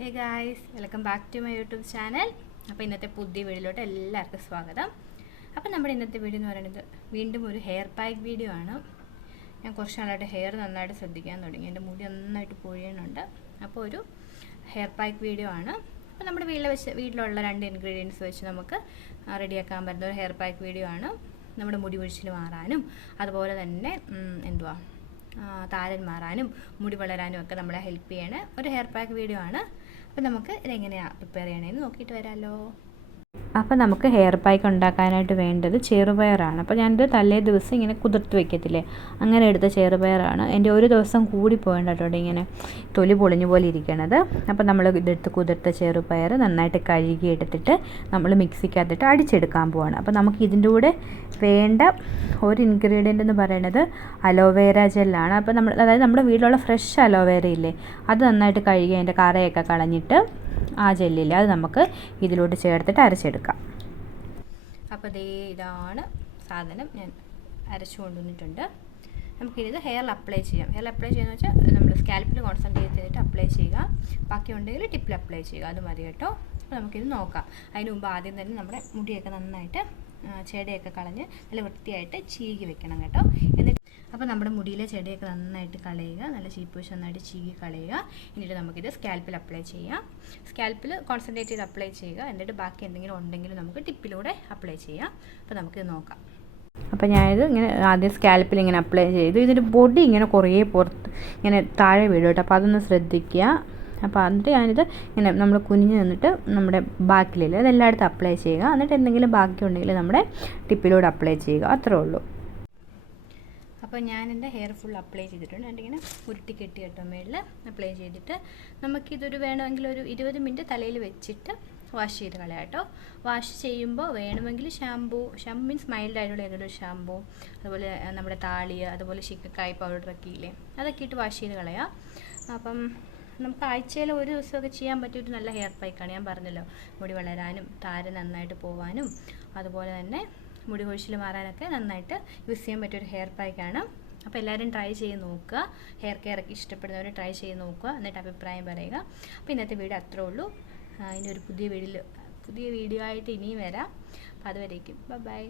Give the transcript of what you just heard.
Hey guys, welcome back to my YouTube channel. അപ്പോൾ ഇന്നത്തെ പുതിയ വീഡിയോയിലോട്ട് എല്ലാവർക്കും സ്വാഗതം. അപ്പോൾ നമ്മുടെ ഇന്നത്തെ വീഡിയോ എന്ന് പറയുന്നത് വീണ്ടും ഒരു ഹെയർ പാക്ക് വീഡിയോ ആണ്. ഞാൻ കുറച്ച് നാളായിട്ട് ഹെയർ നന്നായിട്ട് ശ്രദ്ധിക്കാൻ തുടങ്ങി. എൻ്റെ മുടി നന്നായിട്ട് പൊഴിയുന്നുണ്ട്. അപ്പോൾ ഒരു ഹെയർ പാക്ക് വീഡിയോ ആണ്. അപ്പോൾ നമ്മുടെ വീട്ടിലുള്ള 2 ഇൻഗ്രീഡിയൻസ് വെച്ച് നമുക്ക് റെഡിയാക്കാൻ പറ്റുന്ന ഒരു ഹെയർ പാക്ക് വീഡിയോ ആണ്. നമ്മുടെ മുടി പൊഴിച്ചിൽ മാറാനും അതുപോലെ തന്നെ താരൻ മാറാനും മുടി വളരാനും ഒക്കെ നമ്മളെ ഹെൽപ്പ് ചെയ്യണ ഒരു ഹെയർ പാക്ക് വീഡിയോ ആണ്. അപ്പോൾ നമുക്ക് ഇതെങ്ങനെയാണ് പ്രിപ്പയർ ചെയ്യണമെന്ന് നോക്കിയിട്ട് വരാമല്ലോ. അപ്പോൾ നമുക്ക് ഹെയർ പാക്ക് ഉണ്ടാക്കാനായിട്ട് വേണ്ടത് ചെറുപയറാണ്. അപ്പോൾ ഞാനിത് തലേ ദിവസം ഇങ്ങനെ കുതിർത്ത് വെക്കത്തില്ലേ, അങ്ങനെ എടുത്ത ചെറുപയറാണ്. എൻ്റെ ഒരു ദിവസം കൂടി പോകേണ്ടതുകൊണ്ട് ഇങ്ങനെ തൊലി പൊളിഞ്ഞു പോലെ ഇരിക്കണത്. അപ്പോൾ നമ്മൾ ഇതെടുത്ത് കുതിർത്ത ചെറുപയർ നന്നായിട്ട് കഴുകി എടുത്തിട്ട് നമ്മൾ മിക്സിക്കകത്തിട്ട് അടിച്ചെടുക്കാൻ പോവാണ്. അപ്പോൾ നമുക്ക് ഇതിൻ്റെ കൂടെ വേണ്ട ഒരു ഇൻഗ്രീഡിയൻ്റ് എന്ന് പറയുന്നത് അലോവേര ജെല്ലാണ്. അപ്പോൾ അതായത് നമ്മുടെ വീട്ടിലുള്ള ഫ്രഷ് അലോവേര ഇല്ലേ, അത് നന്നായിട്ട് കഴുകി അതിൻ്റെ കറയൊക്കെ കളഞ്ഞിട്ട് ആ ജെല്ലില്ല അത് നമുക്ക് ഇതിലോട്ട് ചേർത്തിട്ട് അരച്ചെടുക്കാം. അപ്പോൾ ഇതാണ് സാധനം, ഞാൻ അരച്ചു കൊണ്ടുവന്നിട്ടുണ്ട്. നമുക്കിത് ഹെയറിൽ അപ്ലൈ ചെയ്യാം. ഹെയറിൽ അപ്ലൈ ചെയ്യുന്നത് വെച്ചാൽ നമ്മൾ സ്കാൽപ്പിൽ കോൺസെൻട്രേറ്റ് ചെയ്തിട്ട് അപ്ലൈ ചെയ്യുക. ബാക്കി ഉണ്ടെങ്കിൽ ടിപ്പിൽ അപ്ലൈ ചെയ്യുക, അത് മതി കേട്ടോ. അപ്പോൾ നമുക്കിത് നോക്കാം. അതിന് മുമ്പ് ആദ്യം തന്നെ നമ്മുടെ മുടിയൊക്കെ നന്നായിട്ട് ചെടിയൊക്കെ കളഞ്ഞ് നല്ല വൃത്തിയായിട്ട് ചീകി വെക്കണം കേട്ടോ. എന്നിട്ട് അപ്പോൾ നമ്മുടെ മുടിയിലെ ചെടിയൊക്കെ നന്നായിട്ട് കളയുക, നല്ല ചീപ്പൂശ് നന്നായിട്ട് ചീകി കളയുക. എന്നിട്ട് നമുക്കിത് സ്കാൽപ്പിൽ അപ്ലൈ ചെയ്യാം. സ്കാൽപ്പിൽ കോൺസെൻട്രേറ്റ് ചെയ്ത് അപ്ലൈ ചെയ്യുക. എന്നിട്ട് ബാക്കി എന്തെങ്കിലും ഉണ്ടെങ്കിൽ നമുക്ക് ടിപ്പിലൂടെ അപ്ലൈ ചെയ്യാം. അപ്പോൾ നമുക്കിത് നോക്കാം. അപ്പോൾ ഞാനിത് ഇങ്ങനെ ആദ്യം സ്കാൽപ്പിൽ ഇങ്ങനെ അപ്ലൈ ചെയ്തു. ഇതിൻ്റെ ബോഡി ഇങ്ങനെ കുറേ പുറത്ത് ഇങ്ങനെ താഴെ വീഴും കേട്ടോ, അപ്പോൾ അതൊന്ന് ശ്രദ്ധിക്കുക. അപ്പോൾ എന്നിട്ട് ഞാനിത് ഇങ്ങനെ നമ്മൾ കുനിഞ്ഞ് നിന്നിട്ട് നമ്മുടെ ബാക്കിലില്ല അതെല്ലായിടത്തും അപ്ലൈ ചെയ്യുക. എന്നിട്ട് എന്തെങ്കിലും ബാക്കി ഉണ്ടെങ്കിൽ നമ്മുടെ ടിപ്പിലൂടെ അപ്ലൈ ചെയ്യുക, അത്രേ ഉള്ളൂ. അപ്പോൾ ഞാൻ എൻ്റെ ഹെയർ ഫുൾ അപ്ലൈ ചെയ്തിട്ടുണ്ട്. എന്നിട്ടിങ്ങനെ ഉരുട്ടി കെട്ടി കേട്ടോ മേളിൽ അപ്ലൈ ചെയ്തിട്ട് നമുക്കിതൊരു വേണമെങ്കിൽ ഒരു 20 മിനിറ്റ് തലയിൽ വെച്ചിട്ട് വാഷ് ചെയ്ത് കളയാം കേട്ടോ. വാഷ് ചെയ്യുമ്പോൾ വേണമെങ്കിൽ ഷാമ്പൂ മീൻസ് മൈൽഡ് ആയിട്ടുള്ള ഏതൊരു ഷാമ്പൂ, അതുപോലെ നമ്മുടെ താളിയ, അതുപോലെ ശിക്കക്കായ് പൗഡറൊക്കെ ഇല്ലേ, അതൊക്കെ ഇട്ട് വാഷ് ചെയ്ത് കളയാം. അപ്പം നമുക്ക് ആഴ്ചയിൽ ഒരു ദിവസമൊക്കെ ചെയ്യാൻ പറ്റിയൊരു നല്ല ഹെയർ പാക്കാണ്. ഞാൻ പറഞ്ഞല്ലോ, മുടി വളരാനും താരൻ നന്നായിട്ട് പോവാനും അതുപോലെ തന്നെ മുടി കൊഴിച്ചിൽ മാറാനൊക്കെ നന്നായിട്ട് യൂസ് ചെയ്യാൻ പറ്റിയൊരു ഹെയർ പാക്കാണ്. അപ്പോൾ എല്ലാവരും ട്രൈ ചെയ്ത് നോക്കുക. ഹെയർ കെയർ ഒക്കെ ഇഷ്ടപ്പെടുന്നവർ ട്രൈ ചെയ്ത് നോക്കുക, എന്നിട്ട് അഭിപ്രായം പറയുക. അപ്പോൾ ഇന്നത്തെ വീഡിയോ അത്രേ ഉള്ളൂ. ഇനി ഒരു പുതിയ വീഡിയോ ആയിട്ട് ഇനിയും വരാം. അപ്പോൾ അതുവരേക്കും ബൈ.